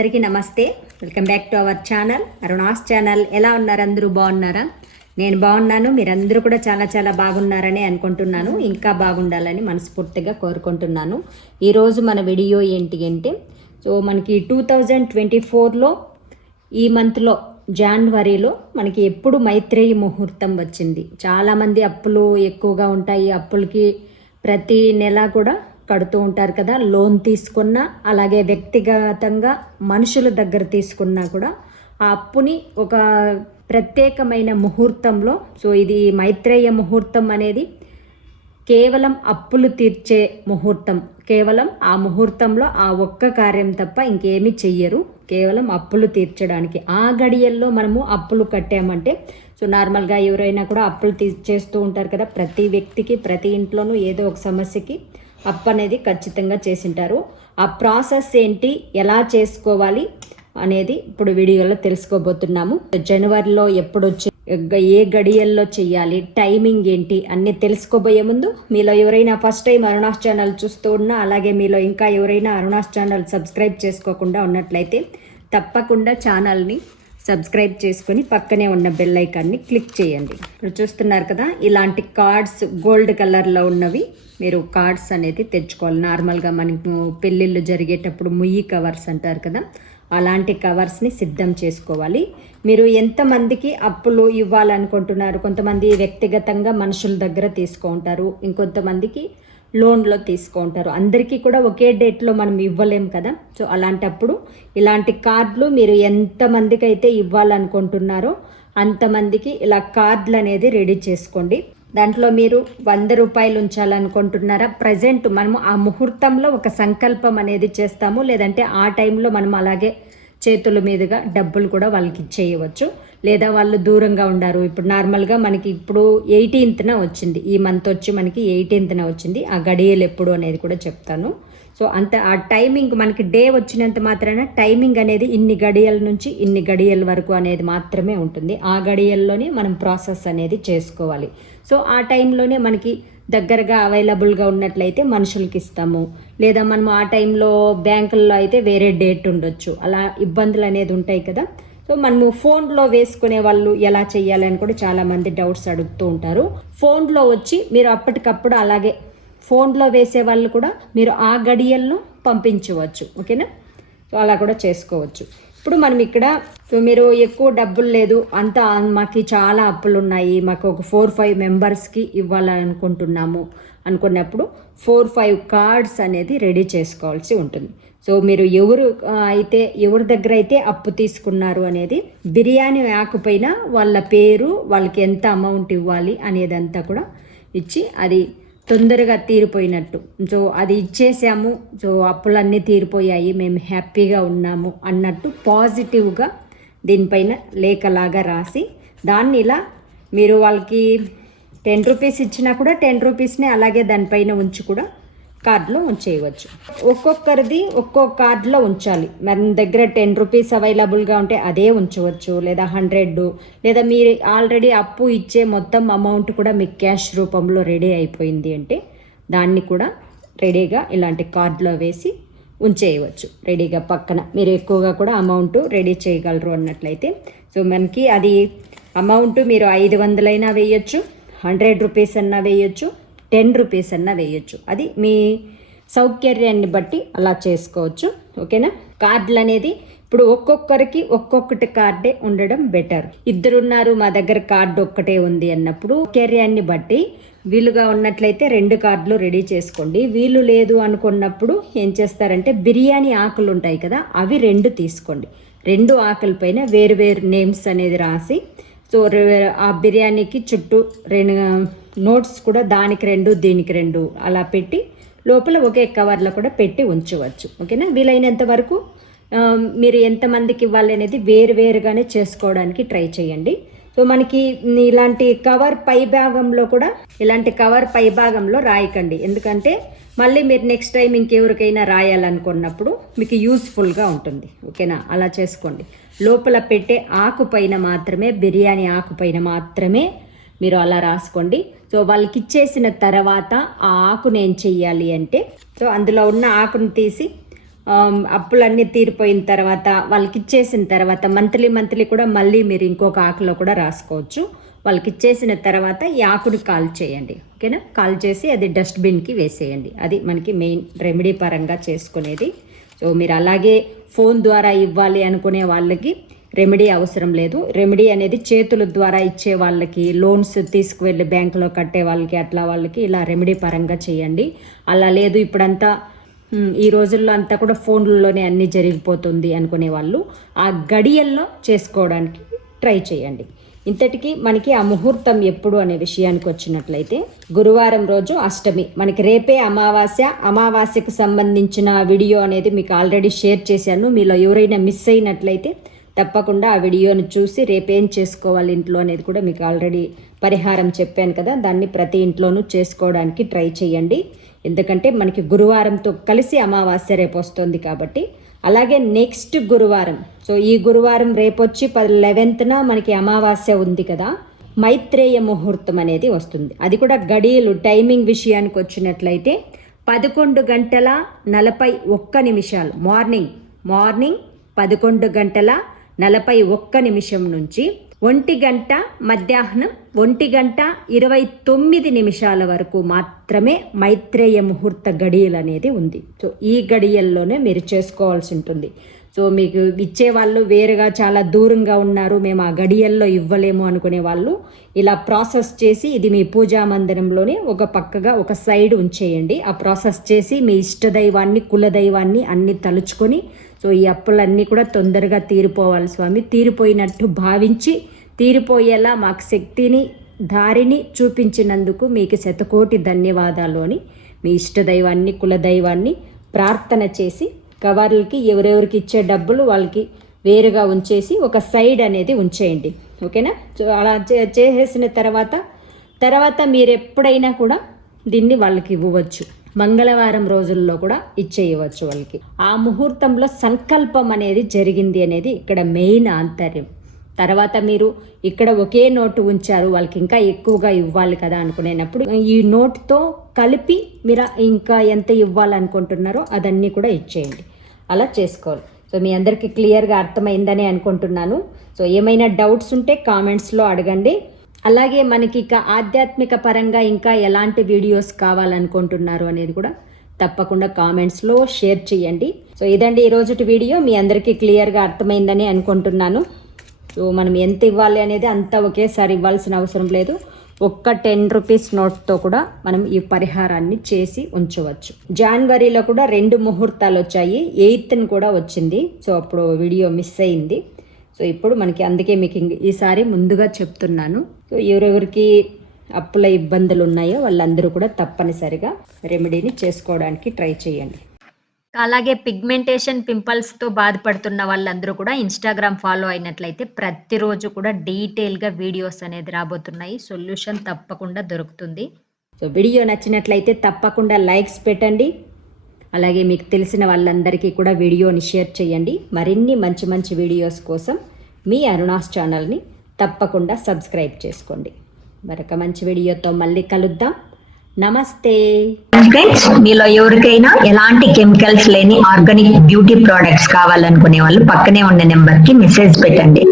అందరికీ నమస్తే. Welcome back to our channel Aruna's channel. ఎలా ఉన్నారు? అందరూ బాగున్నారా? నేను బాగున్నాను. మీరందరూ కూడా చాలా చాలా బాగున్నారని అనుకుంటున్నాను. ఇంకా బాగుండాలని మనస్ఫూర్తిగా కోరుకుంటున్నాను. ఈరోజు మన వీడియో ఏంటి అంటే, సో మనకి 2024లో ఈ మంత్లో జనవరిలో మనకి ఎప్పుడు మైత్రేయి ముహూర్తం వచ్చింది. చాలామంది అప్పులు ఎక్కువగా ఉంటాయి. అప్పులకి ప్రతి నెల కూడా కడుతూ ఉంటారు కదా. లోన్ తీసుకున్నా, అలాగే వ్యక్తిగతంగా మనుషుల దగ్గర తీసుకున్నా కూడా ఆ అప్పుని ఒక ప్రత్యేకమైన ముహూర్తంలో, సో ఇది మైత్రేయ ముహూర్తం అనేది కేవలం అప్పులు తీర్చే ముహూర్తం. కేవలం ఆ ముహూర్తంలో ఆ ఒక్క కార్యం తప్ప ఇంకేమీ చెయ్యరు. కేవలం అప్పులు తీర్చడానికి. ఆ గడియల్లో మనము అప్పులు కట్టామంటే, సో నార్మల్గా ఎవరైనా కూడా అప్పులు తీర్చేస్తూ ఉంటారు కదా. ప్రతి వ్యక్తికి ప్రతి ఇంట్లోనూ ఏదో ఒక సమస్యకి అప్పు అనేది ఖచ్చితంగా చేసింటారు. ఆ ప్రాసెస్ ఏంటి, ఎలా చేసుకోవాలి అనేది ఇప్పుడు వీడియోలో తెలుసుకోబోతున్నాము. జనవరిలో ఎప్పుడు వచ్చి ఏ గడియల్లో చెయ్యాలి, టైమింగ్ ఏంటి అన్నీ తెలుసుకోబోయే ముందు, మీలో ఎవరైనా ఫస్ట్ టైం అరుణాస్ ఛానల్ చూస్తూ ఉన్నా, అలాగే మీలో ఇంకా ఎవరైనా అరుణాస్ ఛానల్ సబ్స్క్రైబ్ చేసుకోకుండా ఉన్నట్లయితే తప్పకుండా ఛానల్ని సబ్స్క్రైబ్ చేసుకొని పక్కనే ఉన్న బెల్ ఐకాన్ని క్లిక్ చేయండి. ఇప్పుడు చూస్తున్నారు కదా, ఇలాంటి కార్డ్స్ గోల్డ్ కలర్లో ఉన్నవి మీరు కార్డ్స్ అనేది తెచ్చుకోవాలి. నార్మల్గా మనకు పెళ్ళిళ్ళు జరిగేటప్పుడు ముయ్యి కవర్స్ అంటారు కదా, అలాంటి కవర్స్ని సిద్ధం చేసుకోవాలి. మీరు ఎంతమందికి అప్పులు ఇవ్వాలనుకుంటున్నారు? కొంతమంది వ్యక్తిగతంగా మనుషుల దగ్గర తీసుకుంటారు, ఇంకొంతమందికి లోన్లో తీసుకుంటారు. అందరికీ కూడా ఒకే డేట్లో మనం ఇవ్వలేం కదా. సో అలాంటప్పుడు ఇలాంటి కార్డులు మీరు ఎంతమందికి అయితే ఇవ్వాలనుకుంటున్నారో అంతమందికి ఇలా కార్డులు అనేది రెడీ చేసుకోండి. దాంట్లో మీరు 100 రూపాయలు ఉంచాలనుకుంటున్నారా? ప్రజెంట్ మనము ఆ ముహూర్తంలో ఒక సంకల్పం అనేది చేస్తాము, లేదంటే ఆ టైంలో మనం అలాగే చేతుల మీదుగా డబ్బులు కూడా వాళ్ళకి ఇచ్చేయవచ్చు. లేదా వాళ్ళు దూరంగా ఉండారు. ఇప్పుడు నార్మల్గా మనకి ఇప్పుడు 18న వచ్చింది, ఈ మంత్ వచ్చి మనకి 18న వచ్చింది. ఆ గడియలు ఎప్పుడు అనేది కూడా చెప్తాను. సో అంత ఆ టైమింగ్ మనకి డే వచ్చినంత మాత్రాన టైమింగ్ అనేది ఇన్ని గడియల నుంచి ఇన్ని గడియల వరకు అనేది మాత్రమే ఉంటుంది. ఆ గడియల్లోనే మనం ప్రాసెస్ అనేది చేసుకోవాలి. సో ఆ టైంలోనే మనకి దగ్గరగా అవైలబుల్గా ఉన్నట్లయితే మనుషులకి ఇస్తాము, లేదా మనం ఆ టైంలో బ్యాంకుల్లో అయితే వేరే డేట్ ఉండొచ్చు. అలా ఇబ్బందులు అనేది ఉంటాయి కదా. సో మనము ఫోన్లో వేసుకునే వాళ్ళు ఎలా చేయాలని కూడా చాలామంది డౌట్స్ అడుగుతూ ఉంటారు. ఫోన్లో వచ్చి మీరు అప్పటికప్పుడు అలాగే ఫోన్లో వేసే వాళ్ళు కూడా మీరు ఆ గడియల్లో పంపించవచ్చు. ఓకేనా? సో అలా కూడా చేసుకోవచ్చు. ఇప్పుడు మనం ఇక్కడ మీరు ఎక్కువ డబ్బులు లేదు, అంతా మాకు చాలా అప్పులు ఉన్నాయి, మాకు ఒక 4-5 మెంబర్స్కి ఇవ్వాలనుకుంటున్నాము అనుకున్నప్పుడు 4-5 కార్డ్స్ అనేది రెడీ చేసుకోవాల్సి ఉంటుంది. సో మీరు ఎవరి దగ్గర అయితే అప్పు తీసుకున్నారు అనేది బిర్యానీ ఆకుపైన వాళ్ళ పేరు, వాళ్ళకి ఎంత అమౌంట్ ఇవ్వాలి అనేదంతా కూడా ఇచ్చి, అది తొందరగా తీరిపోయినట్టు, సో అది ఇచ్చేసాము, సో అప్పులన్నీ తీరిపోయాయి, మేము హ్యాపీగా ఉన్నాము అన్నట్టు పాజిటివ్గా దీనిపైన లేఖలాగా రాసి, దాన్ని ఇలా మీరు వాళ్ళకి 10 రూపీస్ ఇచ్చినా కూడా 10 రూపీస్ని అలాగే దానిపైన ఉంచి కూడా కార్డులో ఉంచేయవచ్చు. ఒక్కొక్కరిది ఒక్కో కార్డులో ఉంచాలి. మన దగ్గర 10 రూపీస్ అవైలబుల్గా ఉంటే అదే ఉంచవచ్చు, లేదా 100, లేదా మీరు ఆల్రెడీ అప్పు ఇచ్చే మొత్తం అమౌంట్ కూడా మీకు క్యాష్ రూపంలో రెడీ అయిపోయింది అంటే దాన్ని కూడా రెడీగా ఇలాంటి కార్డులో వేసి ఉంచేయవచ్చు రెడీగా పక్కన. మీరు ఎక్కువగా కూడా అమౌంట్ రెడీ చేయగలరు అన్నట్లయితే. సో మనకి అది అమౌంట్ మీరు 500 అయినా వేయచ్చు, 100 రూపీస్ అన్నా వేయచ్చు, 10 రూపీస్ అన్నా వేయచ్చు. అది మీ సౌకర్యాన్ని బట్టి అలా చేసుకోవచ్చు. ఓకేనా? కార్డులు అనేది ఇప్పుడు ఒక్కొక్కరికి ఒక్కొక్కటి కార్డే ఉండడం బెటర్. ఇద్దరున్నారు, మా దగ్గర కార్డు ఒక్కటే ఉంది అన్నప్పుడు సౌకర్యాన్ని బట్టి వీలుగా ఉన్నట్లయితే 2 కార్డులు రెడీ చేసుకోండి. వీలు లేదు అనుకున్నప్పుడు ఏం చేస్తారంటే, బిర్యానీ ఆకులు ఉంటాయి కదా, అవి 2 తీసుకోండి. 2 ఆకుల పైన వేరు వేరు నేమ్స్ అనేది రాసి, సో ఆ బిర్యానీకి చుట్టూ 2 నోట్స్ కూడా, దానికి 2 దీనికి 2 అలా పెట్టి లోపల ఒకే కవర్లో కూడా పెట్టి ఉంచవచ్చు. ఓకేనా? వీలైనంత వరకు మీరు ఎంతమందికి ఇవ్వాలి అనేది వేరుగానే చేసుకోవడానికి ట్రై చేయండి. సో మనకి ఇలాంటి కవర్ పై భాగంలో రాయకండి, ఎందుకంటే మళ్ళీ మీరు నెక్స్ట్ టైం ఇంకెవరికైనా రాయాలనుకున్నప్పుడు మీకు యూస్ఫుల్గా ఉంటుంది. ఓకేనా? అలా చేసుకోండి. లోపల పెట్టే ఆకుపైన మాత్రమే, బిర్యానీ ఆకుపైన మాత్రమే మీరు అలా రాసుకోండి. సో వాళ్ళకి ఇచ్చేసిన తర్వాత ఆ ఆకును ఏం చెయ్యాలి అంటే, సో అందులో ఉన్న ఆకును తీసి అప్పులన్నీ తీరిపోయిన తర్వాత వాళ్ళకి ఇచ్చేసిన తర్వాత మంత్లీ కూడా మళ్ళీ మీరు ఇంకొక ఆకులో కూడా రాసుకోవచ్చు. వాళ్ళకి ఇచ్చేసిన తర్వాత ఈ ఆకుని కాల్ చేయండి, ఓకేనా? కాల్ చేసి అది డస్ట్బిన్కి వేసేయండి. అది మనకి మెయిన్ రెమెడీ పరంగా చేసుకునేది. సో మీరు అలాగే ఫోన్ ద్వారా ఇవ్వాలి అనుకునే వాళ్ళకి రెమెడీ అవసరం లేదు. రెమెడీ అనేది చేతుల ద్వారా ఇచ్చే వాళ్ళకి, లోన్స్ తీసుకువెళ్ళి బ్యాంకులో కట్టే వాళ్ళకి, అట్లా వాళ్ళకి ఇలా రెమెడీ పరంగా చేయండి. అలా లేదు ఇప్పుడంతా ఈ రోజుల్లో అంతా కూడా ఫోన్లలోనే అన్నీ జరిగిపోతుంది అనుకునే వాళ్ళు ఆ గడియల్లో చేసుకోవడానికి ట్రై చేయండి. ఇంతటికి మనకి ఆ ముహూర్తం ఎప్పుడు అనే విషయానికి వచ్చినట్లయితే గురువారం రోజు అష్టమి, మనకి రేపే అమావాస్యకు సంబంధించిన వీడియో అనేది మీకు ఆల్రెడీ షేర్ చేశాను. మీలో ఎవరైనా మిస్ అయినట్లయితే తప్పకుండా ఆ వీడియోని చూసి రేపేం చేసుకోవాలి ఇంట్లో అనేది కూడా మీకు ఆల్రెడీ పరిహారం చెప్పాను కదా, దాన్ని ప్రతి ఇంట్లోనూ చేసుకోవడానికి ట్రై చేయండి. ఎందుకంటే మనకి గురువారంతో కలిసి అమావాస్య రేపు వస్తుంది కాబట్టి. అలాగే నెక్స్ట్ గురువారం, సో ఈ గురువారం రేపు వచ్చి 11న మనకి అమావాస్య ఉంది కదా, మైత్రేయ ముహూర్తం అనేది వస్తుంది. అది కూడా గడియలు టైమింగ్ విషయానికి వచ్చినట్లయితే 11:41 మార్నింగ్ 11:41 నుంచి 1 మధ్యాహ్నం 1:29 వరకు మాత్రమే మైత్రేయ ముహూర్త గడియలు అనేది ఉంది. సో ఈ గడియల్లోనే మీరు చేసుకోవాల్సి ఉంటుంది. సో మీకు ఇచ్చేవాళ్ళు వేరుగా చాలా దూరంగా ఉన్నారు, మేము ఆ గడియల్లో ఇవ్వలేము అనుకునే వాళ్ళు ఇలా ప్రాసెస్ చేసి ఇది మీ పూజా మందిరంలోనే ఒక పక్కగా ఒక సైడ్ ఉంచేయండి. ఆ ప్రాసెస్ చేసి మీ ఇష్టదైవాన్ని, కులదైవాన్ని అన్ని తలుచుకొని, సో ఈ అప్పులన్నీ కూడా తొందరగా తీరిపోవాలి స్వామి, తీరిపోయినట్టు భావించి తీరిపోయేలా మాకు శక్తిని, దారిని చూపించినందుకు మీకు శతకోటి ధన్యవాదాలు అని మీ ఇష్టదైవాన్ని, కులదైవాన్ని ప్రార్థన చేసి కవర్లకి ఎవరెవరికి ఇచ్చే డబ్బులు వాళ్ళకి వేరుగా ఉంచేసి ఒక సైడ్ అనేది ఉంచేయండి, ఓకేనా? సో అలా చేసేసిన తర్వాత మీరు ఎప్పుడైనా కూడా దీన్ని వాళ్ళకి ఇవ్వవచ్చు. మంగళవారం రోజుల్లో కూడా ఇచ్చేయవచ్చు వాళ్ళకి. ఆ ముహూర్తంలో సంకల్పం అనేది జరిగింది అనేది ఇక్కడ మెయిన్ ఆంతర్యం. తర్వాత మీరు ఇక్కడ ఒకే నోటు ఉంచారు, వాళ్ళకి ఇంకా ఎక్కువగా ఇవ్వాలి కదా అనుకునేటప్పుడు ఈ నోటుతో కలిపి మీరు ఇంకా ఎంత ఇవ్వాలనుకుంటున్నారో అదన్నీ కూడా ఇచ్చేయండి. అలా చేసుకోవాలి. సో మీ అందరికీ క్లియర్గా అర్థమైందని అనుకుంటున్నాను. సో ఏమైనా డౌట్స్ ఉంటే కామెంట్స్లో అడగండి. అలాగే మనకి ఇక ఆధ్యాత్మిక పరంగా ఇంకా ఎలాంటి వీడియోస్ కావాలనుకుంటున్నారు అనేది కూడా తప్పకుండా కామెంట్స్లో షేర్ చేయండి. సో ఇదండి ఈరోజుటి వీడియో. మీ అందరికీ క్లియర్గా అర్థమైందని అనుకుంటున్నాను. సో మనం ఎంత ఇవ్వాలి అనేది అంతా ఒకేసారి ఇవ్వాల్సిన అవసరం లేదు. ఒక్క 10 రూపీస్ నోట్తో కూడా మనం ఈ పరిహారాన్ని చేసి ఉంచవచ్చు. జనవరిలో కూడా 2 ముహూర్తాలు వచ్చాయి, 8th కూడా వచ్చింది. సో అప్పుడు వీడియో మిస్ అయింది. సో ఇప్పుడు మనకి అందుకే మీకు ఈసారి ముందుగా చెప్తున్నాను. సో ఎవరెవరికి అప్పుల ఇబ్బందులు ఉన్నాయో వాళ్ళందరూ కూడా తప్పనిసరిగా రెమెడీని చేసుకోవడానికి ట్రై చేయండి. అలాగే పిగ్మెంటేషన్, పింపుల్స్తో బాధపడుతున్న వాళ్ళందరూ కూడా ఇన్స్టాగ్రామ్ ఫాలో అయినట్లయితే ప్రతిరోజు కూడా డీటెయిల్గా వీడియోస్ అనేది రాబోతున్నాయి. సొల్యూషన్ తప్పకుండా దొరుకుతుంది. సో వీడియో నచ్చినట్లయితే తప్పకుండా లైక్స్ పెట్టండి. అలాగే మీకు తెలిసిన వాళ్ళందరికీ కూడా వీడియోని షేర్ చేయండి. మరిన్ని మంచి మంచి వీడియోస్ కోసం మీ అరుణాస్ ఛానల్ని తప్పకుండా సబ్స్క్రైబ్ చేసుకోండి. మరొక మంచి వీడియోతో మళ్ళీ కలుద్దాం. నమస్తే ఫ్రెండ్స్, మీలో ఎవరికైనా ఎలాంటి కెమికల్స్ లేని ఆర్గానిక్ బ్యూటీ ప్రోడక్ట్స్ కావాలనుకునే వాళ్ళు పక్కనే ఉన్న నెంబర్కి మెసేజ్ పెట్టండి.